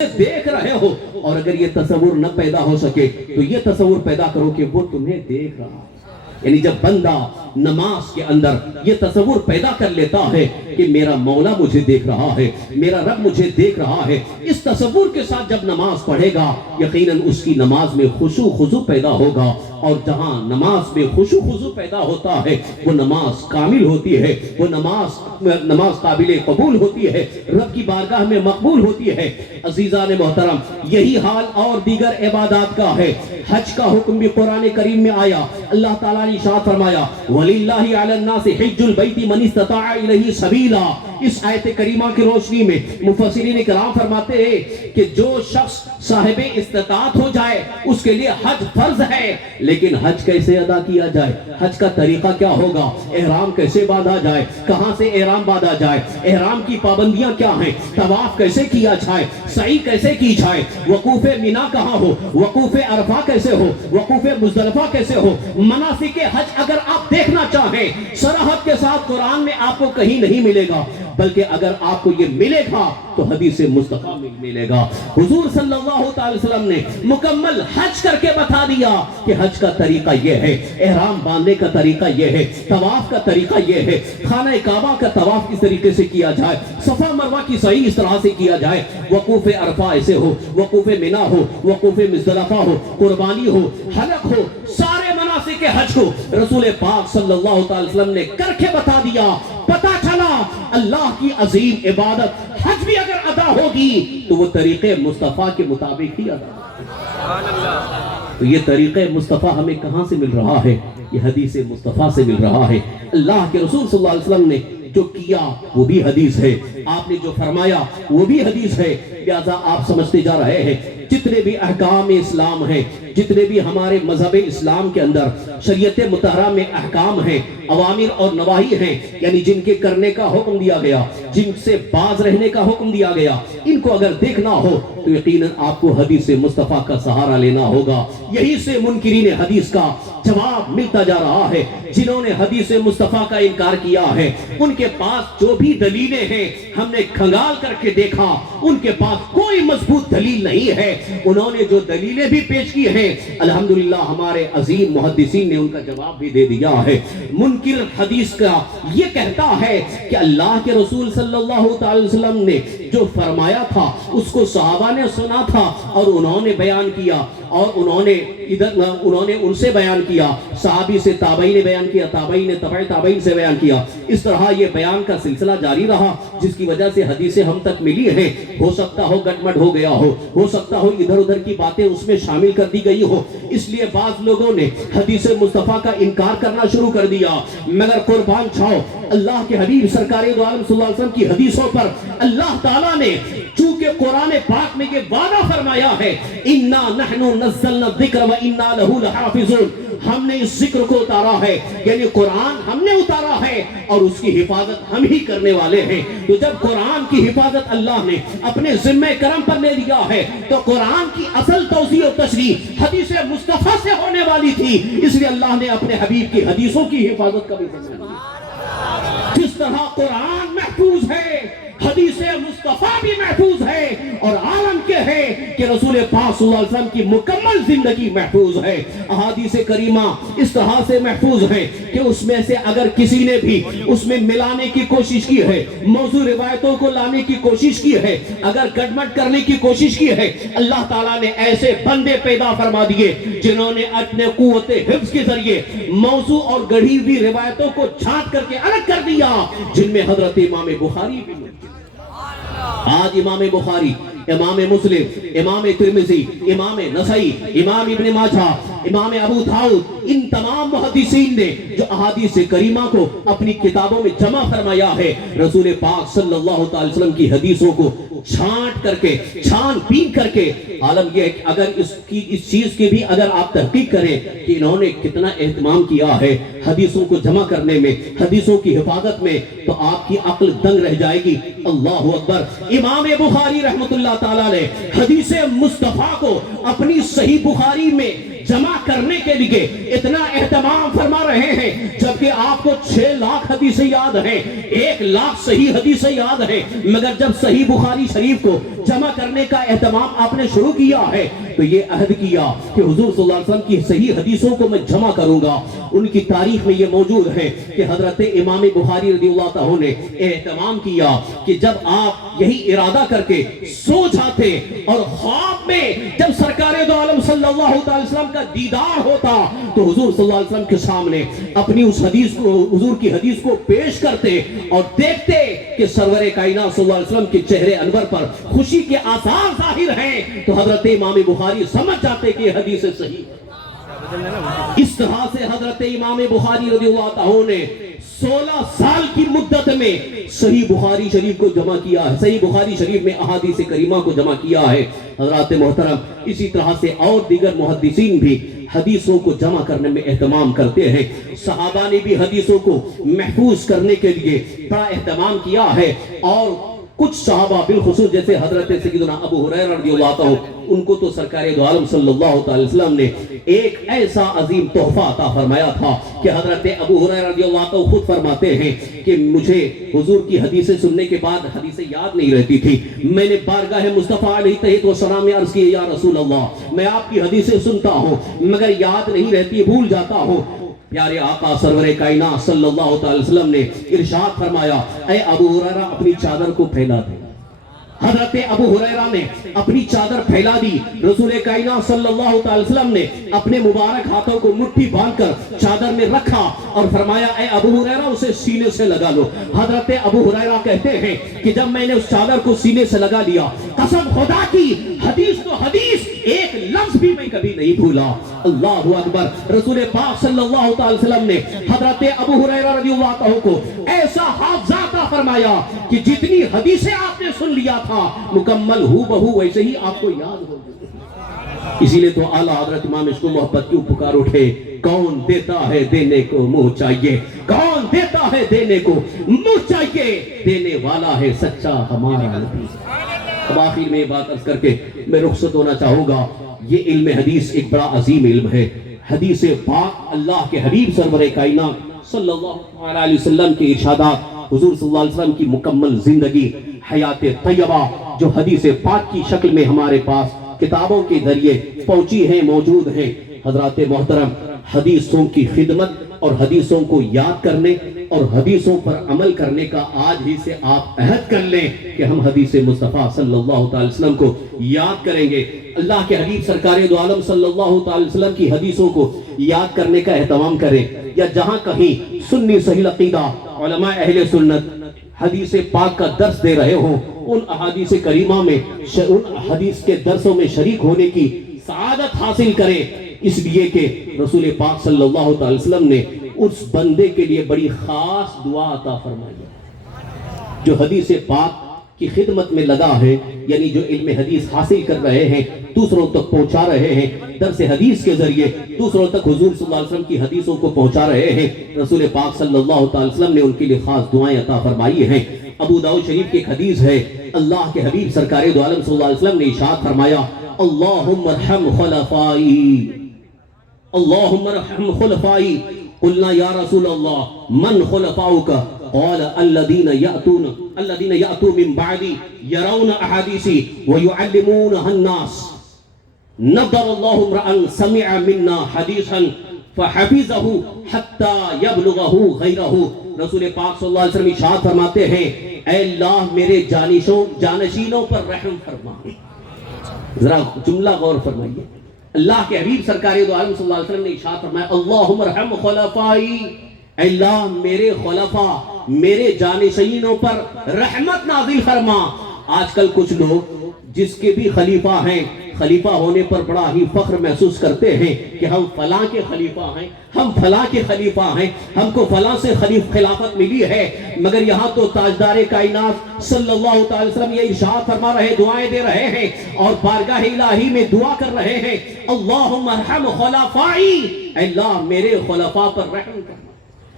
دیکھ رہے ہو، اور اگر یہ تصور نہ پیدا ہو سکے تو یہ تصور پیدا کرو کہ وہ تمہیں دیکھ رہا ہے۔ یعنی جب بندہ نماز کے اندر یہ تصور پیدا کر لیتا ہے کہ میرا مولا مجھے دیکھ رہا ہے، میرا رب مجھے دیکھ رہا ہے، اس تصور کے ساتھ جب نماز پڑھے گا یقیناً اس کی نماز میں خشوع خضوع پیدا ہوگا، اور جہاں نماز میں خشوع خضوع پیدا ہوتا ہے وہ نماز کامل ہوتی ہے، وہ نماز قابل قبول ہوتی ہے، رب کی بارگاہ میں مقبول ہوتی ہے۔ عزیزان محترم، یہی حال اور دیگر عبادات کا ہے۔ حج کا حکم بھی قرآن کریم میں آیا، اللہ تعالیٰ نے ارشاد فرمایا وَلِلَّهِ عَلَى النَّاسِ حِجُّ الْبَيْتِ مَنِ اسْتَطَاعَ إِلَيْهِ سَبِيلًا۔ اس آیت کریمہ کی روشنی میں مفسرین کرام فرماتے ہیں کہ جو شخص صاحب استطاعت ہو جائے اس کے لیے حج فرض ہے، لیکن حج کیسے ادا کیا جائے، حج کا طریقہ کیا ہوگا، احرام کیسے باندھا جائے، کہاں سے احرام باندھا جائے، احرام کی پابندیاں کیا ہیں، طواف کیسے کیا جائے، سعی کیسے کی جائے، وقوف مینا کہاں ہو، وقوف عرفہ کیسے ہو، وقوف مزدلفہ کیسے ہو۔ مناسک حج اگر آپ دیکھنا چاہیں صراحت کے ساتھ قرآن میں آپ کو کہیں نہیں ملے گا، بلکہ اگر آپ کو یہ ملے گا تو حدیث مصطفیٰ میں ملے گا۔ حضور صلی اللہ علیہ وسلم نے مکمل حج کر کے بتا دیا کہ حج کا طریقہ یہ ہے، احرام باندھنے کا طریقہ یہ ہے، طواف کا طریقہ یہ ہے، خانہ کعبہ کا طواف اس طریقے سے کیا جائے، صفا مروہ کی سعی اس طرح سے کیا جائے، وقوف عرفہ ایسے ہو، وقوف مینا ہو، وقوف مزدلفہ ہو، قربانی ہو، حلق ہو، سارے مناسک حج کو رسول پاک صلی اللہ علیہ وسلم نے کر کے بتا دیا۔ پتا چلا اللہ کی عظیم عبادت حج بھی اگر ادا ہوگی تو وہ طریقے مصطفیٰ کے مطابق ہی ادا ہوگی۔ تو یہ طریقے مصطفیٰ ہمیں کہاں سے مل رہا ہے؟ یہ حدیث مصطفیٰ سے مل رہا ہے۔ اللہ کے رسول صلی اللہ علیہ وسلم نے جو کیا وہ بھی حدیث ہے، آپ نے جو فرمایا وہ بھی حدیث ہے، لہذا آپ سمجھتے جا رہے ہیں جتنے بھی احکام اسلام ہیں، جتنے بھی ہمارے مذہب اسلام کے اندر شریعت مطہرہ میں احکام ہیں، اوامر اور نواہی ہیں، یعنی جن کے کرنے کا حکم دیا گیا، جن سے باز رہنے کا حکم دیا گیا، ان کو اگر دیکھنا ہو تو یقیناً آپ کو حدیث مصطفیٰ کا سہارا لینا ہوگا۔ یہی سے منکرین حدیث کا جواب ملتا جا رہا ہے۔ جنہوں نے حدیث مصطفیٰ کا انکار کیا ہے ان کے پاس جو بھی دلیلیں ہیں ہم نے کھنگال کر کے دیکھا، ان کے پاس کوئی مضبوط دلیل نہیں ہے۔ انہوں نے جو دلیلیں بھی پیش کی ہیں الحمدللہ ہمارے عظیم محدثین نے ان کا جواب بھی دے دیا ہے۔ منکر حدیث کا یہ کہتا ہے کہ اللہ کے رسول صلی اللہ علیہ وسلم نے جو فرمایا تھا اس کو صحابہ نے سنا تھا اور انہوں نے بیان کیا، اور انہوں نے ان سے بیان کیا، صحابی سے تابعی نے بیان کیا، تابعی نے تبع تابعین سے بیان کیا، اس طرح یہ بیان کا سلسلہ جاری رہا، جس کی وجہ سے حدیثیں ہم تک ملی ہیں۔ ہو سکتا ہو گٹ مٹ ہو گیا ہو سکتا ہو ادھر ادھر کی باتیں اس میں شامل کر دی گئی ہو، اس لیے بعض لوگوں نے حدیث مصطفیٰ کا انکار کرنا شروع کر دیا۔ مگر قربان چھاؤ اللہ کے حبیب سرکار دو عالم صلی اللہ علیہ وسلم کی حدیثوں پر اللہ تعالیٰ نے چونکہ قرآن پاک میں یہ وعدہ فرمایا ہے اِنَّا نَحْنُ نَزَّلْنَا الذِّكْرَ وَإِنَّا لَهُ لَحَافِظُونَ، ہم نے اس ذکر کو اتارا ہے، یعنی قرآن ہم نے اتارا ہے اور اس کی حفاظت ہم ہی کرنے والے ہیں۔ تو جب قرآن کی حفاظت اللہ نے اپنے ذمہ کرم پر لے لیا ہے تو قرآن کی اصل توضیح و تشریح حدیث مصطفیٰ سے ہونے والی تھی، اس لیے اللہ نے اپنے حبیب کی حدیثوں کی حفاظت کا بھی ذمہ لیا۔ جس طرح قرآن محفوظ ہے حدیث مصطفیٰ بھی محفوظ ہے، اور عالم کے ہے کہ رسول پاک صلی اللہ علیہ وسلم کی مکمل زندگی محفوظ ہے۔ احادیث کریمہ اس طرح سے محفوظ ہے کہ اس میں سے اگر کسی نے بھی اس میں ملانے کی کوشش کی ہے، موضوع روایتوں کو لانے کی کوشش کی ہے، اگر گڈمٹ کرنے کی کوشش کی ہے، اللہ تعالیٰ نے ایسے بندے پیدا فرما دیے جنہوں نے اپنے قوت حفظ کے ذریعے موضوع اور گڑھی ہوئی روایتوں کو چھانٹ کر کے الگ کر دیا، جن میں حضرت امام بخاری بھی۔ آج امام بخاری، امام مسلم، امام ترمذی، امام نسائی، امام ابن ماجہ، امام ابو داؤد، ان تمام محدثین نے جو احادیث کریمہ کو اپنی کتابوں میں جمع فرمایا ہے، رسول پاک صلی اللہ علیہ وسلم کی حدیثوں کو چھانٹ کر کے، چھان بین کر کے، عالم یہ ہے کہ اگر اس چیز کی بھی اگر آپ تحقیق کریں کہ انہوں نے کتنا اہتمام کیا ہے حدیثوں کو جمع کرنے میں، حدیثوں کی حفاظت میں، تو آپ کی عقل دنگ رہ جائے گی۔ اللہ اکبر۔ امام بخاری رحمت اللہ تعالیٰ نے حدیث مصطفیٰ کو اپنی صحیح بخاری میں جمع کرنے کے لیے اتنا اہتمام فرما رہے ہیں، جبکہ آپ کو 6 لاکھ حدیثیں یاد ہیں، 1 لاکھ صحیح حدیثیں یاد ہیں، مگر جب صحیح بخاری شریف کو جمع کرنے کا اہتمام آپ نے شروع کیا ہے تو یہ عہد کیا کہ حضور صلی اللہ علیہ وسلم کی صحیح حدیثوں کو میں جمع کروں گا۔ ان کی تاریخ میں یہ موجود ہے کہ حضرت امام بخاری رضی اللہ عنہ نے اہتمام کیا کہ جب آپ یہی ارادہ کر کے سو جاتے اور خواب میں جب سرکار دو عالم صلی اللہ علیہ وسلم کا دیدار ہوتا تو حضور صلی اللہ علیہ وسلم کے سامنے اپنی اس حدیث کو، حضور کی حدیث کو پیش کرتے اور دیکھتے کہ سرور کائنات صلی اللہ علیہ وسلم کے چہرے انور پر خوشی کے آثار ظاہر ہیں، تو حضرت امام بخاری سمجھ جاتے کہ یہ حدیث صحیح ہے۔ اس طرح سے حضرت امام بخاری رضی اللہ عنہ نے 16 سال کی مدت میں صحیح بخاری شریف کو جمع کیا ہے، صحیح بخاری شریف میں احادیث کریمہ کو جمع کیا ہے۔ حضرات محترم، اسی طرح سے اور دیگر محدثین بھی حدیثوں کو جمع کرنے میں اہتمام کرتے ہیں، صحابہ نے بھی حدیثوں کو محفوظ کرنے کے لیے بڑا اہتمام کیا ہے، اور کچھ صحابہ بالخصوص جیسے حضرت سیدنا ابو ہریرہ رضی اللہ عنہ، ان کو تو سرکار دو عالم صلی اللہ علیہ وسلم نے ایک ایسا عظیم تحفہ عطا فرمایا تھا کہ حضرت ابو ہریرہ رضی اللہ عنہ خود فرماتے ہیں کہ مجھے حضور کی حدیثیں سننے کے بعد حدیثیں یاد نہیں رہتی تھی، میں نے بارگاہ مصطفیٰ علیہ الصلوۃ والسلام میں عرض کی، یا رسول اللہ میں آپ کی حدیثیں سنتا ہوں مگر یاد نہیں رہتی، بھول جاتا ہوں۔ پیارے آقا سرور کائنات صلی اللہ علیہ وسلم نے ارشاد فرمایا، اے ابو ہریرہ اپنی چادر کو پھیلا دے۔ حضرت ابو ہریرہ نے اپنی چادر پھیلا دی، رسول کائنات صلی اللہ علیہ وسلم نے اپنے مبارک ہاتھوں کو مٹھی باندھ کر چادر میں رکھا اور فرمایا، اے ابو ہریرہ اسے سینے سے لگا لو۔ حضرت ابو ہریرہ کہتے ہیں کہ جب میں نے اس چادر کو سینے سے لگا لیا، قسم خدا کی حدیث تو حدیث، ایک لفظ بھی میں کبھی نہیں بھولا۔ اللہ اکبر۔ رسول پاک صلی اللہ علیہ وسلم نے حضرت ابو ہریرہ رضی اللہ عنہ کو ایسا حافظہ عطا فرمایا کہ جتنی حدیثیں آپ نے سن لیا تھا مکمل ہو بہو ویسے ہی آپ کو یاد ہو گئی۔ اسی لیے تو اعلیٰ حضرت امام عشق و محبت کیوں پکار اٹھے، کون دیتا ہے دینے کو منہ چاہیے، کون دیتا ہے دینے کو منہ چاہیے، دینے والا ہے سچا ہمارا نبی۔ اب آخر میں یہ بات عرض کر کے میں رخصت ہونا چاہوں گا، یہ علم حدیث ایک بڑا عظیم علم ہے۔ حدیث پاک اللہ کے حبیب سرور کائنات صلی اللہ علیہ وسلم کے ارشادات، حضور صلی اللہ علیہ وسلم کی مکمل زندگی، حیات طیبہ جو حدیث پاک کی شکل میں ہمارے پاس کتابوں کے ذریعے پہنچی ہیں، موجود ہیں۔ حضرات محترم، حدیثوں کی خدمت اور حدیثوں کو یاد کرنے اور حدیثوں پر عمل کرنے کا آج ہی سے آپ عہد کر لیں کہ ہم حدیث مصطفیٰ صلی اللہ علیہ وسلم کو یاد کریں گے۔ اللہ کے حبیب سرکار دو عالم صلی اللہ علیہ وسلم کی حدیثوں کو یاد کرنے کا اہتمام کریں، یا جہاں کہیں سنی صحیح عقیدہ علماء اہل سنت حدیث پاک کا درس دے رہے ہوں، ان احادیث کریمہ میں، ان حدیث کے درسوں میں شریک ہونے کی سعادت حاصل کریں، اس لیے کہ رسول پاک صلی اللہ علیہ وسلم نے اس بندے کے لیے بڑی خاص دعا عطا فرمائی ہے جو حدیث پاک کی خدمت میں لگا ہے، یعنی جو علم حدیث حاصل کر رہے ہیں، دوسروں تک پہنچا رہے ہیں، درس حدیث کے ذریعے دوسروں تک حضور صلی اللہ علیہ وسلم کی حدیثوں کو پہنچا رہے ہیں۔ رسول پاک صلی اللہ علیہ وسلم نے ان کے لیے خاص دعائیں عطا فرمائی ہیں۔ ابو داؤد شریف کی ایک حدیث ہے، اللہ کے حبیب سرکار دو عالم صلی اللہ علیہ وسلم نے ارشاد فرمایا، اللہم ارحم خلفائی، اللہم ارحم خلفائی۔ قلنا یا رسول اللہ من خلفاؤک؟ قال الذين يأتون من بعدي يرون أحاديثي ويعلمونها الناس نضر الله امرأ سمع منا حديثا فحفظه حتى يبلغه غيره۔ رسول پاک صلی اللہ علیہ وسلم ارشاد فرماتے ہیں، اے اللہ میرے جانشینوں پر رحم فرما۔ ذرا جملہ غور فرمائیے، اللہ کے حبیب سرکار دو عالم صلی اللہ علیہ وسلم نے ارشاد فرمایا، اللہم ارحم خلفائی، اے اللہ میرے خلفاء، میرے جانشینوں پر رحمت نازل فرما۔ آج کل کچھ لوگ جس کے بھی خلیفہ ہیں، خلیفہ ہونے پر بڑا ہی فخر محسوس کرتے ہیں کہ ہم فلاں کے خلیفہ ہیں، ہم فلاں کے خلیفہ ہیں، ہم کو فلاں سے خلافت ملی ہے، مگر یہاں تو تاجدار کائنات صلی اللہ علیہ وسلم یہ ارشاد فرما رہے، دعائیں دے رہے ہیں اور بارگاہ الہی میں دعا کر رہے ہیں، اللہم ارحم خلفائی، اے اللہ میرے خلفاء پر رحم فرما،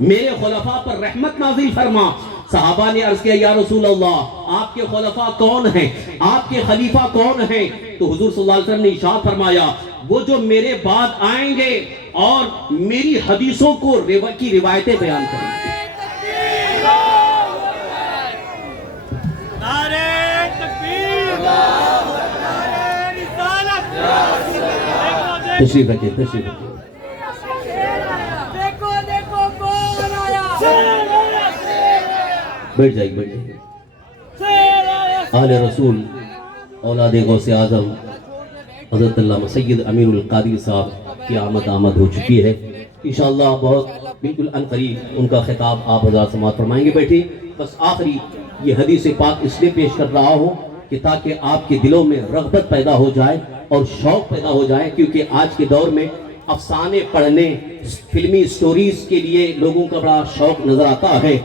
میرے خلفاء پر رحمت نازل فرما۔ صحابہ نے عرض کیا یا رسول اللہ آپ کے خلفاء کون ہیں، آپ کے خلیفہ کون ہیں؟ تو حضور صلی اللہ علیہ وسلم نے ارشاد فرمایا وہ جو میرے بعد آئیں گے اور میری حدیثوں کی روایتیں بیان کریں گے۔ تشریف رکھیں، تشریف رکھیں۔ بیٹھ جائیے، بیٹھ جائیے۔ آل رسول اولاد غوث اعظم حضرت علامہ سید امیر القادری صاحب کی آمد ہو چکی ہے۔ انشاءاللہ بہت بالکل ان قریب ان کا خطاب آپ حضرات سماعت فرمائیں گے۔ بیٹھے بس آخری یہ حدیث پاک اس لیے پیش کر رہا ہوں کہ تاکہ آپ کے دلوں میں رغبت پیدا ہو جائے اور شوق پیدا ہو جائے، کیونکہ آج کے دور میں افسانے پڑھنے، فلمی سٹوریز کے لیے لوگوں کا بڑا شوق نظر آتا ہے۔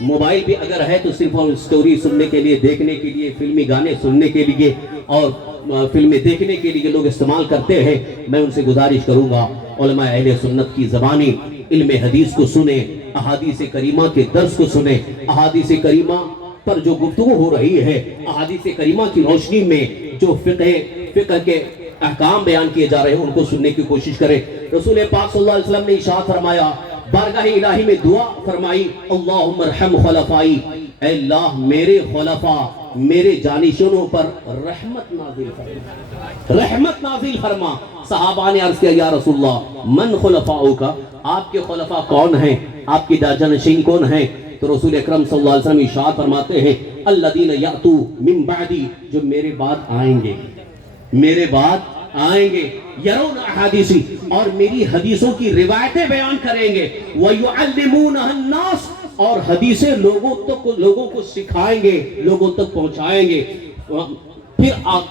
موبائل بھی اگر ہے تو صرف سٹوری سننے کے لیے، دیکھنے کے لیے، فلمی گانے سننے کے لیے اور فلمیں دیکھنے کے لیے لوگ استعمال کرتے ہیں۔ میں ان سے گزارش کروں گا علماء اہل سنت کی زبانی علم حدیث کو سنیں، احادیث کریمہ کے درس کو سنیں، احادیث کریمہ پر جو گفتگو ہو رہی ہے، احادیث کریمہ کی روشنی میں جو فقہ کے احکام بیان کیے جا رہے ہیں ان کو سننے کی کوشش کریں۔ رسول پاک صلی اللہ علیہ وسلم نے ارشاد فرمایا، بارگاہ الہی میں دعا فرمائی، اللہم ارحم خلفائی، اے اللہ میرے خلفاء، میرے جانشینوں پر رحمت نازل فرما، رحمت نازل فرما۔ صحابہ نے عرض کیا یا رسول اللہ من خلفاؤ کا، آپ کے خلفاء کون ہیں، آپ کے جانشین کون ہیں؟ تو رسول اکرم صلی اللہ علیہ وسلم ارشاد فرماتے ہیں الذین یأتو من بعدی، جو میرے بعد آئیں گے، میرے بعد آئیں گے، یرون احادیثی، اور میری حدیثوں کی روایتیں بیان کریں گے، وَيُعَلِّمُونَهَا النَّاسِ، اور حدیثیں لوگوں کو سکھائیں گے، لوگوں تک پہنچائیں گے۔ پھر آپ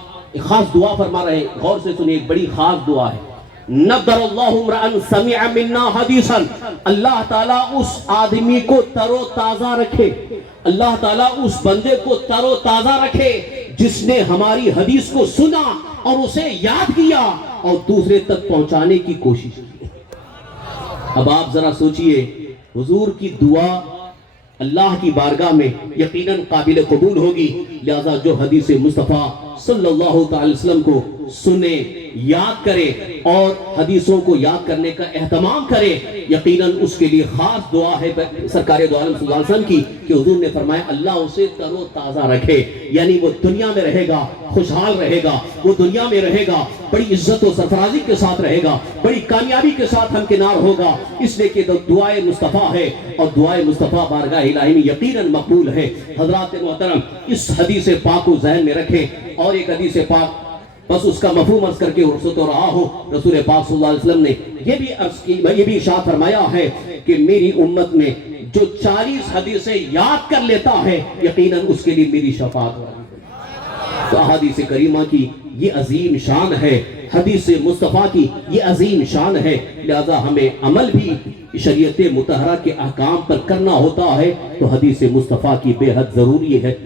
خاص دعا فرما رہے ہیں، غور سے سنیے، ایک بڑی خاص دعا ہے، نَضَّرَ اللَّهُ امْرَأً سَمِعَ مِنَّا حَدِيثًا، اللہ تعالیٰ اس آدمی کو تر و تازہ رکھے، اللہ تعالیٰ اس بندے کو تر و تازہ رکھے جس نے ہماری حدیث کو سنا اور اسے یاد کیا اور دوسرے تک پہنچانے کی کوشش کی۔ اب آپ ذرا سوچئے، حضور کی دعا اللہ کی بارگاہ میں یقیناً قابل قبول ہوگی، لہذا جو حدیث مصطفیٰ صلی اللہ تعالی وسلم کو سنے، یاد کرے اور حدیثوں کو یاد کرنے کا اہتمام کرے، یقیناً اس کے لیے خاص دعا ہے سرکار دو عالم صلی اللہ علیہ وسلم کی کہ حضور نے فرمایا اللہ اسے تر و تازہ رکھے، یعنی وہ دنیا میں رہے گا، خوشحال رہے گا، وہ دنیا میں رہے گا، بڑی عزت و سرفرازی کے ساتھ رہے گا، بڑی کامیابی کے ساتھ ہمکنار ہوگا، اس لیے کہ دعائے مصطفیٰ ہے اور دعائے مصطفیٰ بارگاہ الہی میں یقیناً مقبول ہے۔ حضرات محترم اس حدیث پاک کو ذہن میں رکھیں، اور ایک حدیث پاک بس اس کا مفہوم عرض کر کے رخصت ہو رہا ہوں۔ رسول پاک صلی اللہ علیہ وسلم نے یہ بھی ارشاد فرمایا ہے کہ میری امت میں جو 40 حدیثیں یاد کر لیتا ہے یقیناً اس کے لیے میری شفاعت ہوگی۔ تو احادیث کریمہ کی یہ عظیم شان ہے، حدیث مصطفیٰ کی یہ عظیم شان ہے، لہذا ہمیں عمل بھی شریعت مطہرہ کے احکام پر کرنا ہوتا ہے تو حدیث مصطفیٰ کی بے حد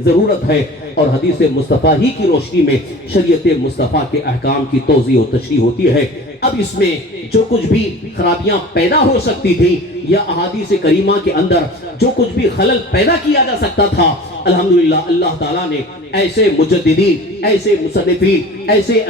ضرورت ہے، اور حدیث مصطفیٰ ہی کی روشنی میں شریعت مصطفیٰ کے احکام کی توضیح و تشریح ہوتی ہے۔ اب اس میں جو کچھ بھی خرابیاں پیدا ہو سکتی تھی یا احادیث کریمہ کے اندر جو کچھ بھی خلل پیدا کیا جا سکتا تھا، الحمدللہ اللہ تعالیٰ نے ایسے مجددین، ایسے مصنفین، ایسے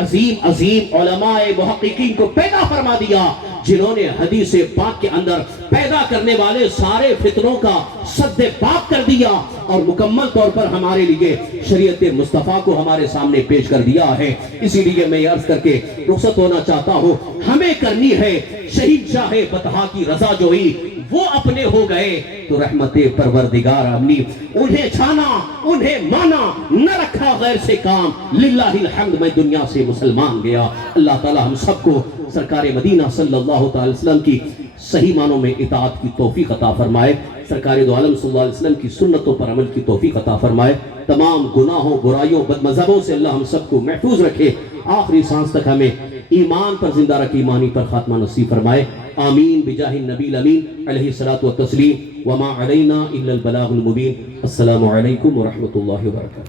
عظیم علماء محققین کو پیدا فرما دیا جنہوں نے حدیث پاک کے اندر پیدا کرنے والے سارے فتنوں کا سد پاک کر دیا اور مکمل طور پر ہمارے لیے شریعت مصطفیٰ کو ہمارے سامنے پیش کر دیا ہے۔ اسی لیے میں یہ عرض کر کے رخصت ہونا چاہتا ہوں، ہمیں کرنی ہے شہید شاہ بطحا کی رضا جوئی، وہ اپنے ہو گئے تو رحمت پروردگار اپنی، انہیں چھانا انہیں مانا، نہ رکھا غیر سے کام، للہ الحمد میں دنیا سے مسلمان گیا۔ اللہ تعالی ہم سب کو سرکار مدینہ صلی اللہ تعالی وسلم کی صحیح معنوں میں اطاعت کی توفیق عطا فرمائے، سرکار دو عالم صلی اللہ علیہ وسلم کی سنتوں پر عمل کی توفیق عطا فرمائے، تمام گناہوں برائیوں بد مذہبوں سے اللہ ہم سب کو محفوظ رکھے، آخری سانس تک ہمیں ایمان پر زندہ رکھے، ایمانی پر خاتمہ نصیب فرمائے، آمین بجاہ النبی الامین علیہ الصلاۃ والتسلیم، وما علینا الا البلاغ المبین۔ السلام علیکم ورحمۃ اللہ وبرکاتہ۔